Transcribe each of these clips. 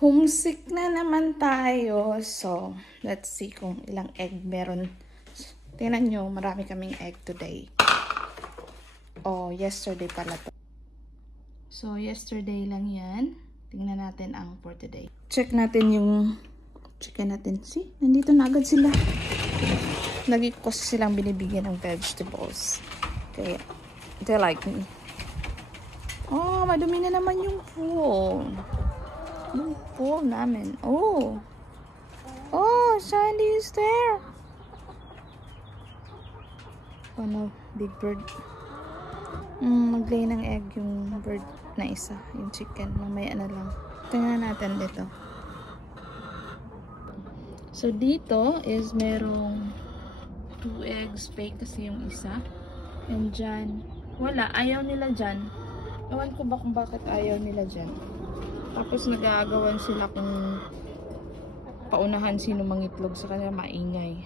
Homesick na naman tayo. So, let's see kung ilang egg meron. Tingnan nyo, marami kaming egg today. Oh, yesterday pala to. So, yesterday lang yan. Tingnan natin ang for today. Check natin yung chicken natin. See, nandito na agad sila. Lagi ko silang binibigyan ng vegetables. Kaya, they like me. Oh, madumi na naman yung phone. Yung phone namin. Oh. Oh, Sandy is there. Oh no, big bird. Mag-lay ng egg yung bird na isa. Yung chicken. Mamaya na lang. Tingnan natin dito. So, dito is merong 2 eggs fake kasi yung isa. And dyan, wala. Ayaw nila dyan. Ewan ko ba kung bakit ayaw nila dyan. Tapos nag-aagawan sila kung paunahan sino mangitlog sa kanya, maingay.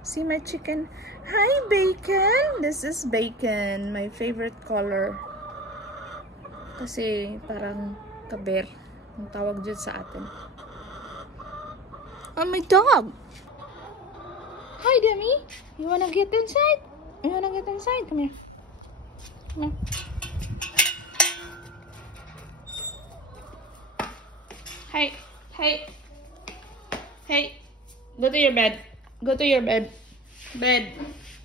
See my chicken? Hi, Bacon! This is Bacon, my favorite color. Kasi parang kaber ang tawag dyan sa atin. Oh, my dog! Hi, Demi! You wanna get inside? You wanna get inside? Come here. Come here. Hey! Hey! Hey! Go to your bed. Go to your bed. Bed.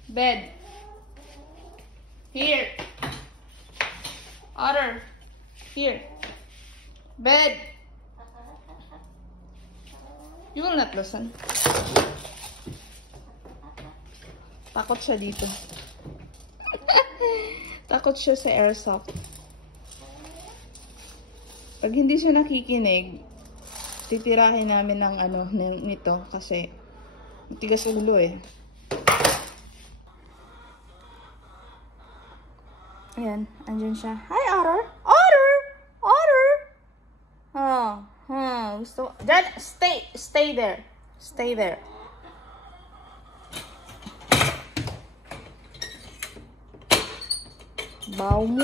Bed. Here. Otter. Here. Bed. You will not listen. Takot siya dito. Takot siya sa airsoft. Pag hindi siya nakikinig, titirahin namin ng ano nito kasi matigas ulo eh. Ayan, andyan siya. Hi, Otter! Otter! Otter! Gusto. Dad, stay there. Stay there. Baw mo.